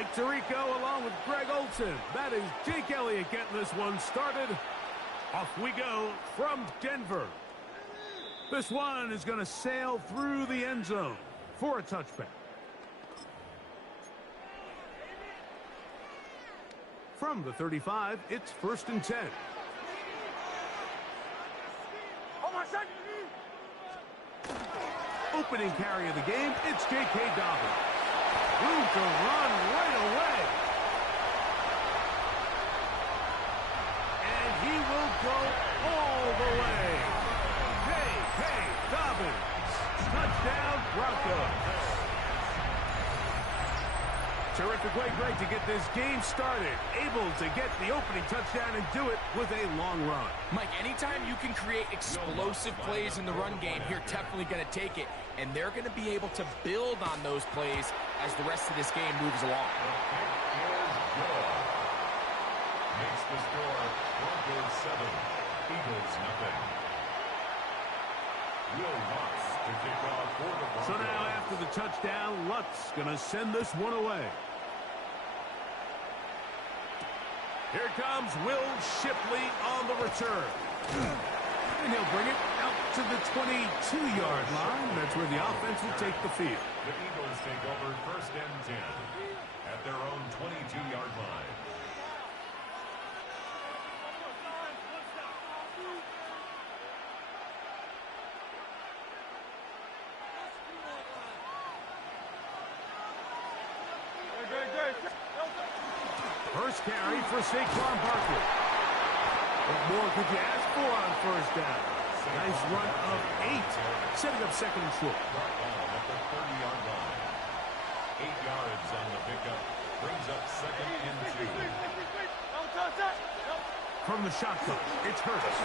Mike Tirico along with Greg Olson. That is Jake Elliott getting this one started. Off we go from Denver. This one is going to sail through the end zone for a touchback. From the 35, it's 1st and 10. Opening carry of the game, it's J.K. Dobbins. Room to run right away. And he will go all the way. J.K. Dobbins. Touchdown, Broncos. Terrific way, Greg, to get this game started. Able to get the opening touchdown and do it with a long run. Mike, anytime you can create explosive plays in the run game, you're definitely going to take it. And they're going to be able to build on those plays as the rest of this game moves along. Makes the score Broncos 7, Eagles nothing. Will Lutz to kick off for the Broncos. So now after the touchdown, Lutz going to send this one away. Here comes Will Shipley on the return. And he'll bring it out to the 22-yard line. That's where the offense will take the field. The Eagles take over 1st and 10 at their own 22-yard line. First carry for Saquon Barkley. What more could you ask for on 1st down? Nice run of 8, setting up 2nd and short. At the 30-yard line. 8 yards on the pickup. Brings up 2nd and 2. From the shotgun, it's Hurts.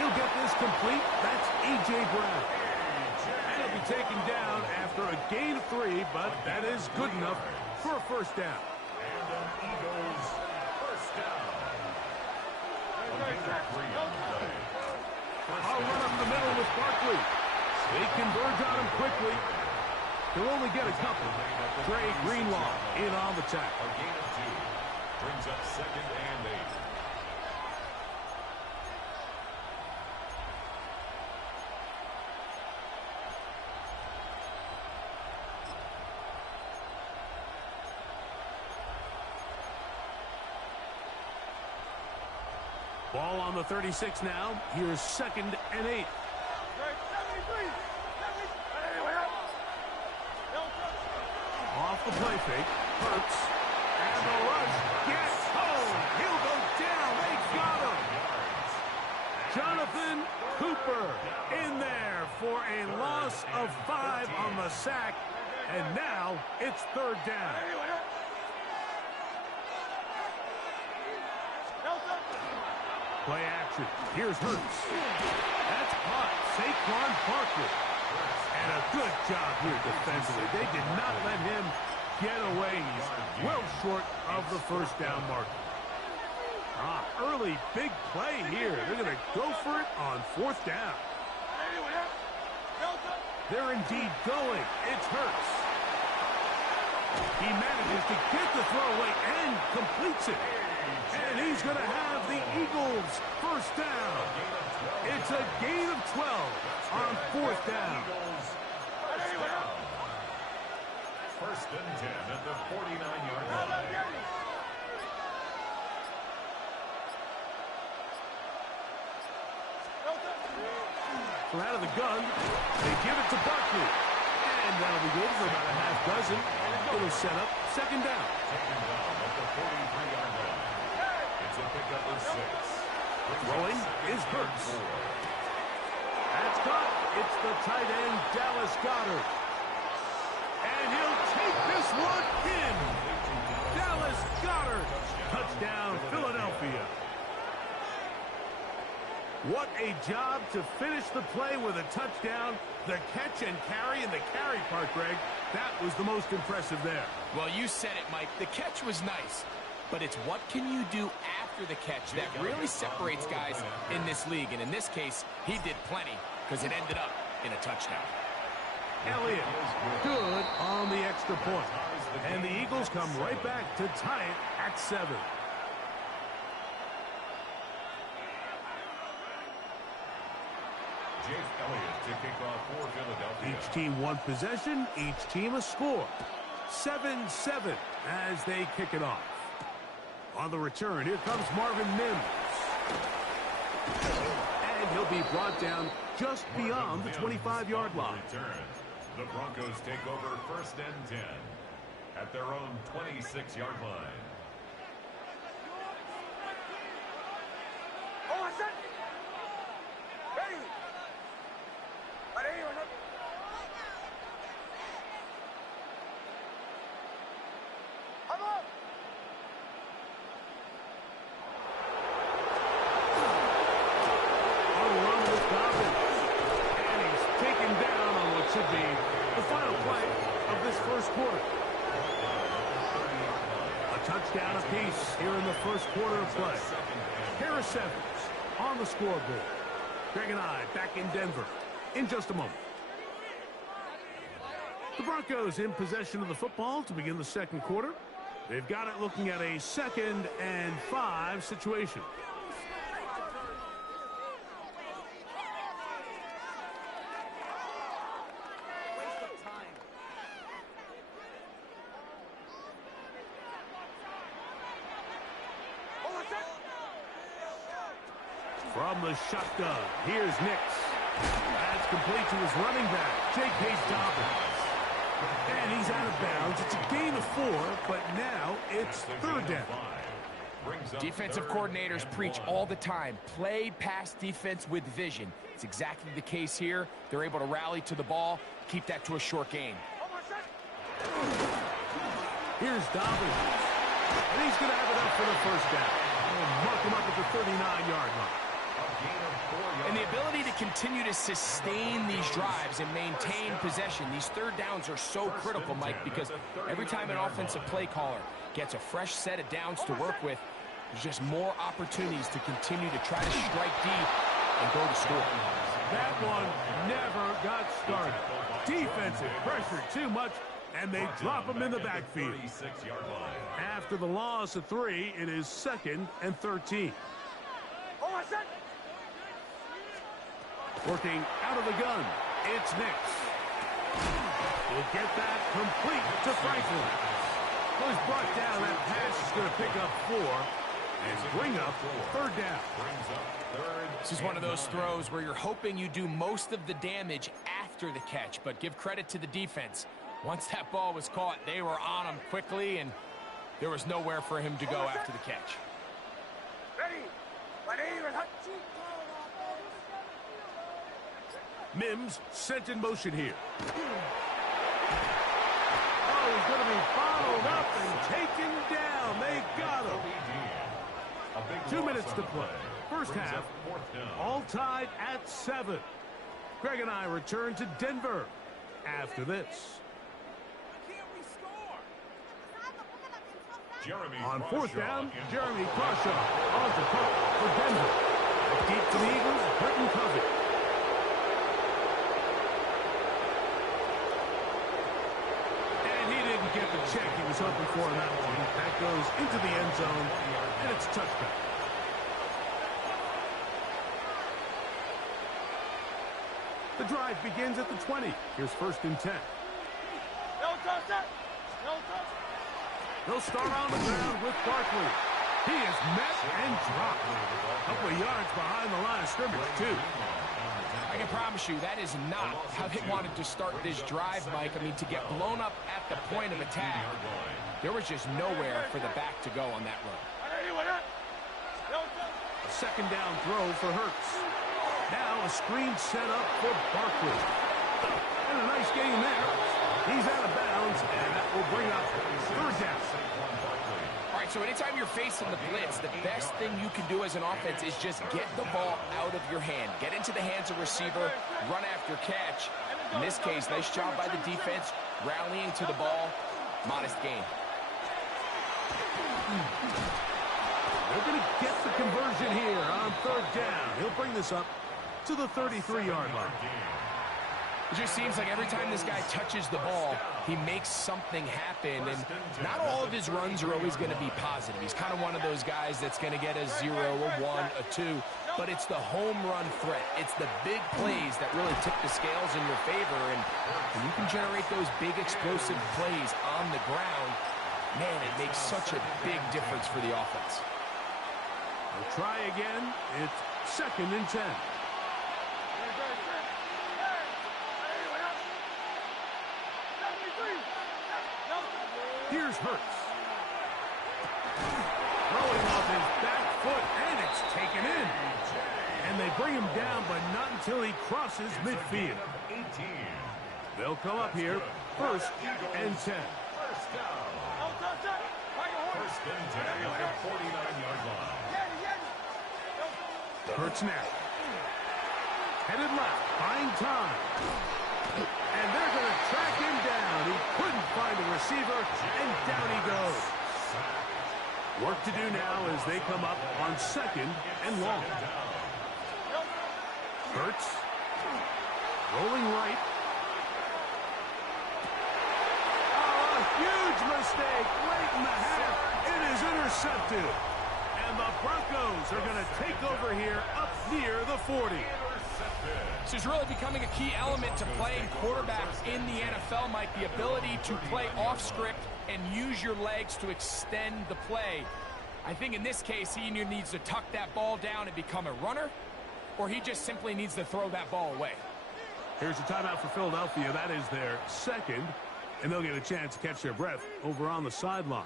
He'll get this complete. That's A.J. Brown. And he'll be taken down after a gain of 3, but that is good enough for a 1st down. And an Eagles 1st down. I'll run up the middle with Barkley. They converge on him quickly. He'll only get a couple. Trey Greenlaw in on the tackle. A gain of 2. Brings up 2nd and 8. Ball on the 36 now. Here's 2nd and 8. Off the play fake. Hurts. And the rush gets home. He'll go down. They got him. Jonathan Cooper in there for a loss of 5 on the sack. And now it's 3rd down. Play action. Here's Hurts. That's caught. Saquon Barkley. And a good job here defensively. They did not let him get away. He's well short of the 1st down marker. Early big play here. They're going to go for it on 4th down. They're indeed going. It's Hurts. He manages to get the throw away and completes it. And he's going to have the Eagles 1st down. It's a gain of 12 on 4th down. 1st and 10 at the 49-yard line. From out of the gun, they give it to Barkley. And that'll be good for about a half dozen. It'll set up 2nd down. Taken down at the 43-yard line. It's a pickup of 6. Throwing is Hurts. That's caught. It's the tight end, Dallas Goedert. And he'll take this one in. Dallas Goedert. Touchdown, Philadelphia. What a job to finish the play with a touchdown. The catch and carry, and the carry part, Greg, that was the most impressive there. Well, you said it, Mike. The catch was nice, but it's what can you do after the catch that really separates guys in this league. And in this case, he did plenty because it ended up in a touchdown. Elliott, good on the extra point. And the Eagles come right back to tie it at 7. Jake Elliott to kick off for Philadelphia. Each team one possession, each team a score. 7-7 as they kick it off. On the return, here comes Marvin Mims. And he'll be brought down just beyond the 25-yard line. The Broncos take over 1st and 10 at their own 26-yard line. Touchdown apiece here in the first quarter of play. Harris Evans on the scoreboard. Greg and I back in Denver in just a moment. The Broncos in possession of the football to begin the second quarter. They've got it looking at a 2nd and 5 situation. From the shotgun, here's Nix. That's complete to his running back, J.K. Dobbins. And he's out of bounds. It's a gain of 4, but now it's 3rd down. Defensive coordinators preach all the time, play pass defense with vision. It's exactly the case here. They're able to rally to the ball, keep that to a short gain. Here's Dobbins. And he's going to have it up for the 1st down. And mark him up at the 39-yard line. And the ability to continue to sustain these drives and maintain possession, these 3rd downs are so critical, Mike, because every time an offensive play caller gets a fresh set of downs to work with, there's just more opportunities to continue to try to strike deep and go to score. That one never got started. Defensive pressure too much, and they drop him in the backfield. After the loss of 3, it is 2nd and 13. Working out of the gun, it's Nix. We'll get that complete to Franklin. Was brought down. That pass is going to pick up 4 and bring up 3rd down. This is one of those throws where you're hoping you do most of the damage after the catch, but give credit to the defense. Once that ball was caught, they were on him quickly, and there was nowhere for him to go after the catch. Mims sent in motion here. Oh, he's going to be followed up and taken down. They got him. 2 minutes to play. First half, all tied at 7. Greg and I return to Denver after this. On 4th down, Jeremy Crawshaw on the punt for Denver. Deep to the Eagles, Britton Covey. Get the check he was hoping for in that one. That goes into the end zone, and it's a touchdown. The drive begins at the 20. Here's 1st and 10. They'll start on the ground with Barkley. He is met and dropped. A couple of yards behind the line of scrimmage, too. I can promise you that is not how they wanted to start this drive, Mike. I mean, to get blown up at the point of attack, there was just nowhere for the back to go on that run. A 2nd down throw for Hurts. Now a screen set up for Barkley. And a nice game there. He's out of bounds, and that will bring up 3rd down. All right, so anytime you're facing the blitz, the best thing you can do as an offense is just get the ball out of your hand. Get into the hands of receiver, run after catch. In this case, nice job by the defense, rallying to the ball. Modest gain. They're going to get the conversion here on 3rd down. He'll bring this up to the 33-yard line. It just seems like every time this guy touches the ball, he makes something happen, and not all of his runs are always going to be positive. He's kind of one of those guys that's going to get a 0, a 1, a 2, but it's the home run threat. It's the big plays that really tip the scales in your favor, and when you can generate those big explosive plays on the ground, man, it makes such a big difference for the offense. We'll try again. It's 2nd and 10. Here's Hurts. Throwing off his back foot, and it's taken in. And they bring him down, but not until he crosses midfield. They'll come up here, 1st and 10. First and 10 at the 49-yard line. Hurts now. Headed left, buying time. And they're going to track him down. He couldn't find a receiver, and down he goes. Work to do now as they come up on 2nd and long. Hurts. Rolling right. Oh, a huge mistake late in the half. It is intercepted. And the Broncos are going to take over here up near the 40. This is really becoming a key element to playing quarterback in the NFL, Mike, the ability to play off script and use your legs to extend the play. I think in this case, he either needs to tuck that ball down and become a runner, or he just simply needs to throw that ball away. Here's a timeout for Philadelphia. That is their 2nd, and they'll get a chance to catch their breath over on the sideline.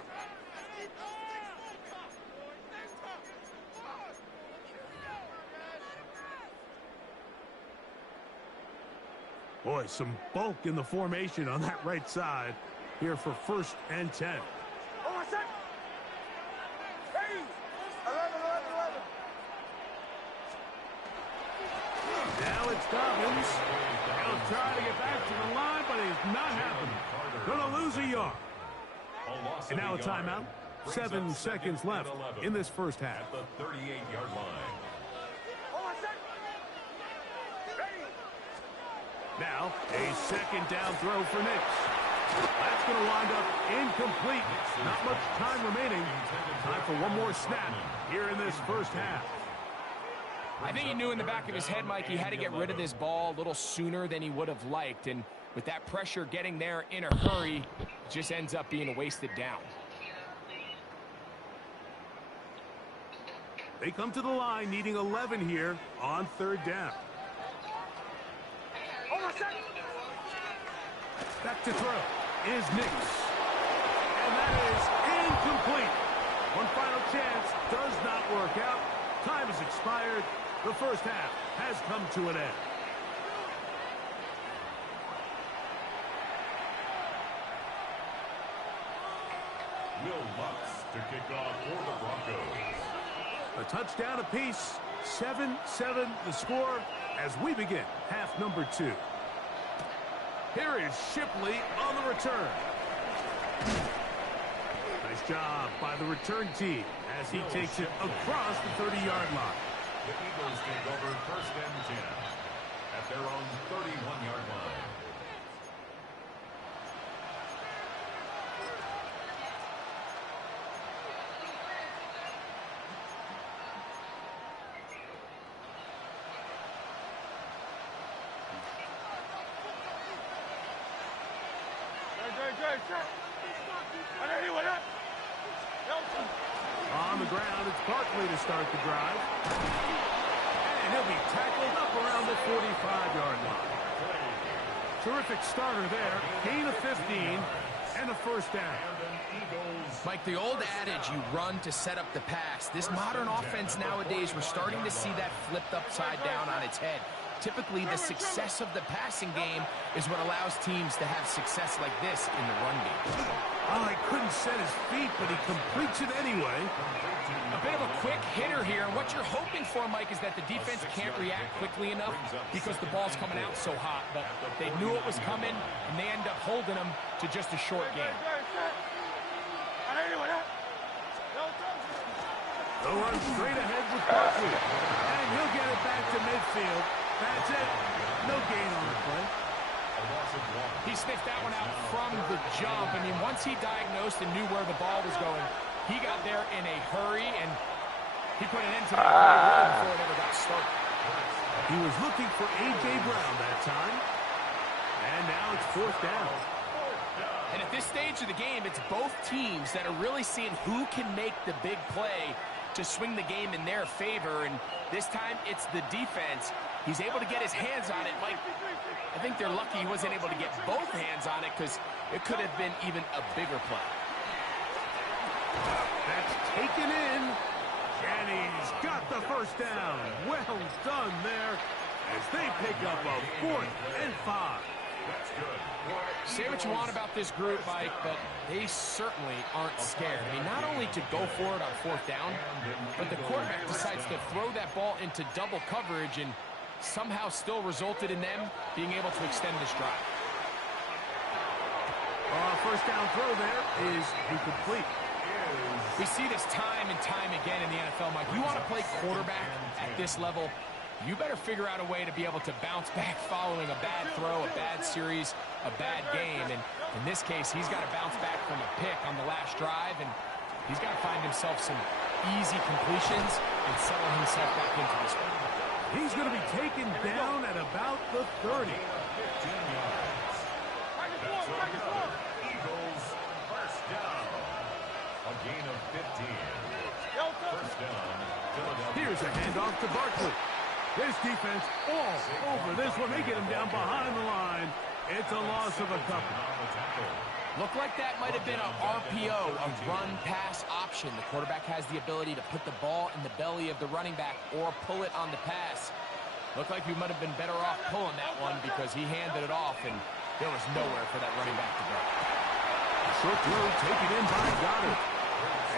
Boy, some bulk in the formation on that right side here for 1st and 10. Now it's Dobbins. He'll try to get back to the line, but he's not happening. Gonna lose a yard. And now a timeout. 7 seconds left in this first half. At the 38-yard line. Now, a 2nd down throw for Nix. That's going to wind up incomplete. Not much time remaining. Time for one more snap here in this first half. I think he knew in the back of his head, Mike, he had to get rid of this ball a little sooner than he would have liked. And with that pressure getting there in a hurry, it just ends up being a wasted down. They come to the line needing 11 here on 3rd down. Back to throw is Nix. And that is incomplete. One final chance does not work out. Time has expired. The first half has come to an end. Will Lutz to kick off for the Broncos. A touchdown apiece. 7-7 the score as we begin half number 2. Here is Shipley on the return. Nice job by the return team as he takes it across the 30-yard line. The Eagles take over 1st and 10 at their own 31-yard line. On the ground, it's Barkley to start the drive. And he'll be tackled up around the 45-yard line. Terrific starter there. Gain of 15 and a first down. Mike, the old adage, you run to set up the pass. This modern offense nowadays, we're starting to see that flipped upside down on its head. Typically, the success of the passing game is what allows teams to have success like this in the run game. Oh, he couldn't set his feet, but he completes it anyway. A bit of a quick hitter here, and what you're hoping for, Mike, is that the defense can't react quickly enough because the ball's coming out so hot. But they knew it was coming, and they end up holding them to just a short game. They'll run straight ahead with Barkley, and he'll get it back to midfield. That's it. No gain on the play. A loss of 1. He sniffed that one out from the jump. I mean, once he diagnosed and knew where the ball was going, he got there in a hurry, and he put an end to that play before it ever got started. He was looking for A.J. Brown that time. And now it's 4th down. And at this stage of the game, it's both teams that are really seeing who can make the big play to swing the game in their favor. And this time, it's the defense. He's able to get his hands on it. Mike, I think they're lucky he wasn't able to get both hands on it because it could have been even a bigger play. That's taken in. And he's got the first down. Well done there as they pick up a 4th and 5. That's good. Say what you want about this group, Mike, but they certainly aren't scared. I mean, not only to go for it on 4th down, but the quarterback decides to throw that ball into double coverage and somehow still resulted in them being able to extend this drive. First down throw there is incomplete. We see this time and time again in the NFL, Mike. You want to play quarterback at this level, you better figure out a way to be able to bounce back following a bad throw, a bad series, a bad game. And in this case, he's got to bounce back from a pick on the last drive, and he's got to find himself some easy completions and settle himself back into this one. He's going to be taken down at about the 30. 15 yards. Eagles first down. A gain of 15. First down, Philadelphia. Here's a handoff to Barkley. This defense all over this one. They get him down behind the line. It's a loss of a couple. Looked like that might have been an RPO, a run-pass option. The quarterback has the ability to put the ball in the belly of the running back or pull it on the pass. Looked like he might have been better off pulling that one because he handed it off, and there was nowhere for that running back to go. Short throw taken in by Goddard.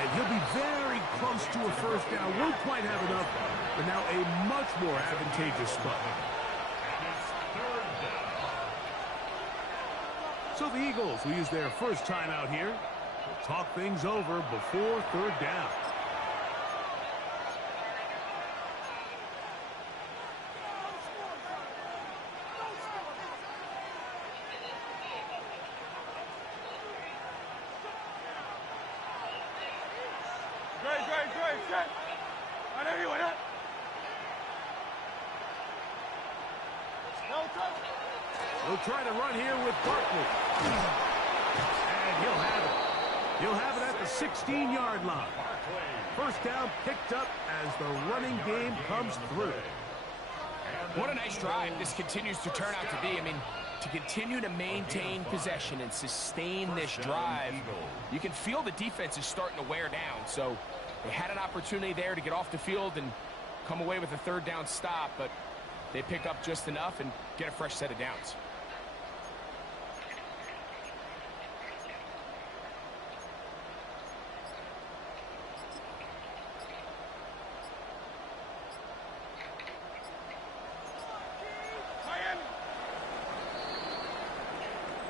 And he'll be very close to a first down. Won't quite have enough, but now a much more advantageous spot. So the Eagles will use their first time out here. We'll talk things over before 3rd down. We'll try to run here with Barkley. And he'll have it. He'll have it at the 16-yard line. First down picked up as the running game comes through. What a nice drive this continues to turn out to be. I mean, to continue to maintain possession and sustain this drive, you can feel the defense is starting to wear down. So they had an opportunity there to get off the field and come away with a 3rd down stop, but they pick up just enough and get a fresh set of downs.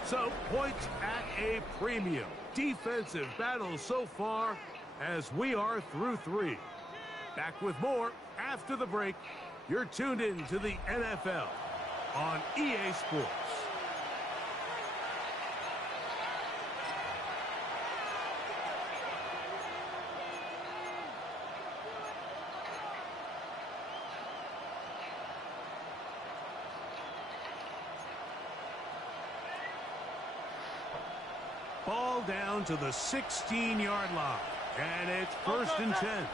So, points at a premium. Defensive battle so far as we are through 3. Back with more after the break. You're tuned in to the NFL on EA Sports. Ball down to the 16-yard line. And it's 1st and 10.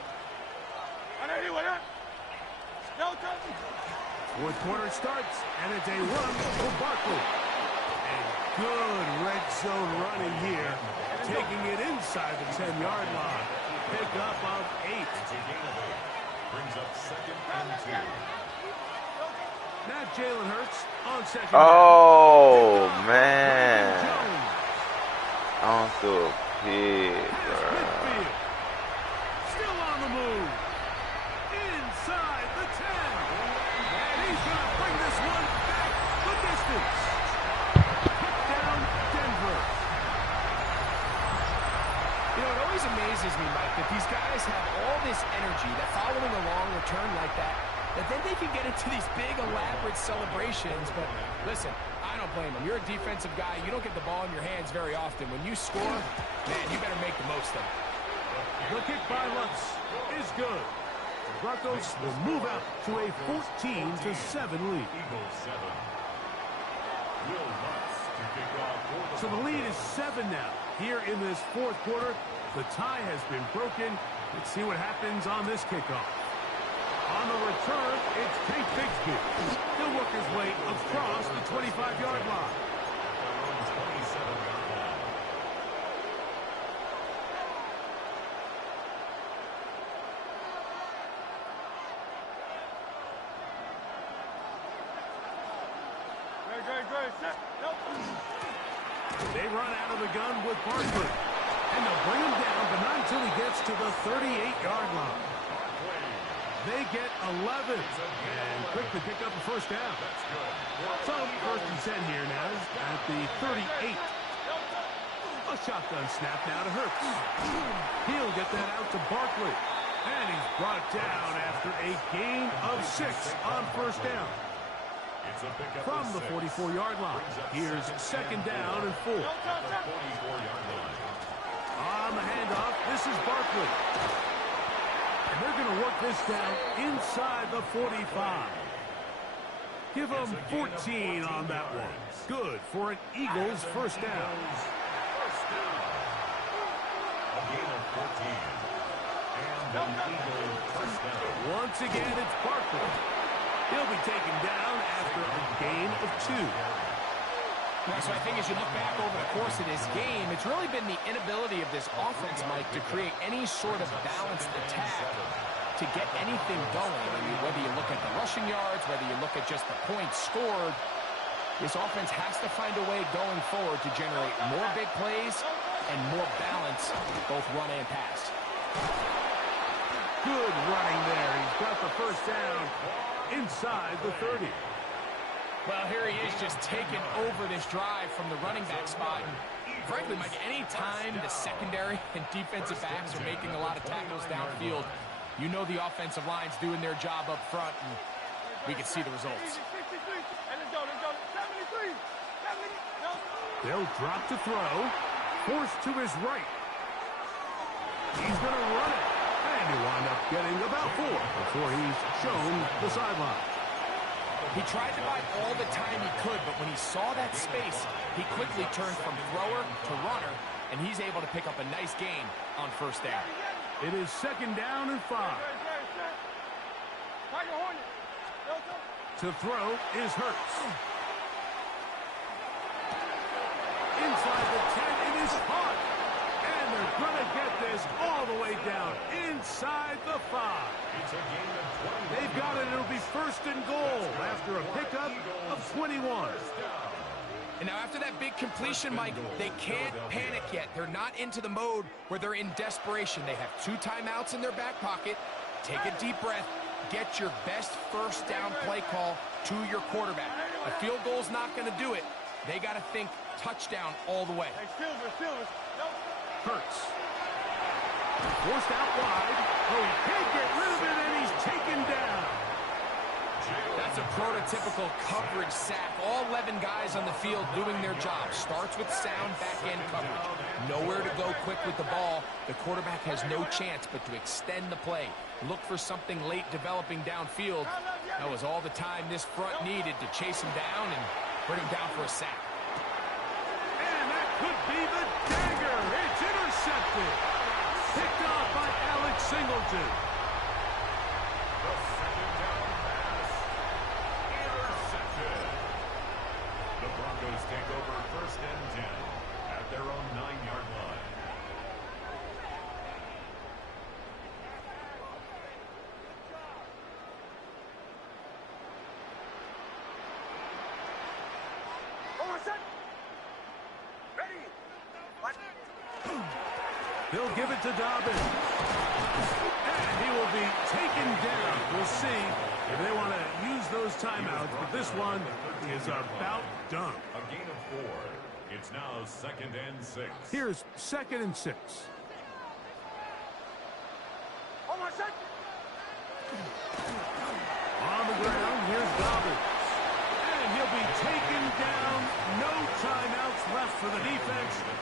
Fourth quarter starts, and it's a run for Barkley. And good red zone running here, taking it inside the 10-yard line. Pick up of 8. Brings up 2nd and 2. Now Jalen Hurts on 2nd. Oh, man. I'm so pissed, bro. Still on the move. Inside the 10. And he's going to bring this one back the distance. Touchdown, Denver. You know, it always amazes me, Mike, that these guys have all this energy that following a long return like that then they can get into these big, elaborate celebrations. But listen, I I don't blame him. You're a defensive guy. You don't get the ball in your hands very often. When you score, man, you better make the most of it. The kick by Lutz is good. The Broncos will move out to a 14-7 lead. Eagles 7. Will Lutz to kick off for the So the lead is 7 now. Here in this fourth quarter, the tie has been broken. Let's see what happens on this kickoff. On the return, it's Tank Bigsby. He'll work his way across the 25-yard line. their own 27-yard line. They run out of the gun with Barkley. And they'll bring him down, but not until he gets to the 38-yard line. They get 11 and quickly pick up a first down. So first and 10 here now at the 38. A shotgun snap now to Hurts. He'll get that out to Barkley. And he's brought down after a gain of 6 on first down. From the 44-yard line, here's second down and 4. On the handoff, this is Barkley. And they're going to work this down inside the 45. Give them 14 on that one. Good for an Eagles first down. A gain of 14. And an Eagles first down. Once again, it's Barkley. He'll be taken down after a gain of 2. Right, so I think as you look back over the course of this game, it's really been the inability of this offense, Mike, to create any sort of balanced attack to get anything going. I mean, whether you look at the rushing yards, whether you look at just the points scored, this offense has to find a way going forward to generate more big plays and more balance, both run and pass. Good running there. He's got the first down inside the 30. Well, here he is just taking over this drive from the running back spot. And frankly, Mike, any time the secondary and defensive backs are making a lot of tackles downfield, you know the offensive line's doing their job up front, and we can see the results. They'll drop to throw. Forced to his right. He's going to run it. And he'll wind up getting about 4 before he's shown the sideline. He tried to buy all the time he could, but when he saw that space, he quickly turned from thrower to runner, and he's able to pick up a nice gain on first down. It is second down and 5. To throw is Hurts. Inside the 10, it is Hart. And they're going to get this all the way down inside the 5. They've got it. It'll be first and goal after a pickup of 21. And now after that big completion, Mike, they can't panic yet. They're not into the mode where they're in desperation. They have 2 timeouts in their back pocket. Take a deep breath. Get your best first down play call to your quarterback. A field goal's not going to do it. They got to think touchdown all the way. Hurts. Forced out wide. Oh, he can't get rid of it, and he's taken down. That's a prototypical coverage sack. All 11 guys on the field doing their job. Starts with sound back-end coverage. Nowhere to go quick with the ball. The quarterback has no chance but to extend the play. Look for something late developing downfield. That was all the time this front needed to chase him down and bring him down for a sack. And that could be the dagger. It's intercepted. Picked off by Alex Singleton. The second down pass. Intercepted. The Broncos take over first and 10 at their own 9-yard line. They'll give it to Dobbins. And he will be taken down. We'll see if they want to use those timeouts, but this one is about done. A gain of 4. It's now second and 6. Here's second and 6. On the ground, here's Dobbins. And And he'll be taken down. No timeouts left for the defense.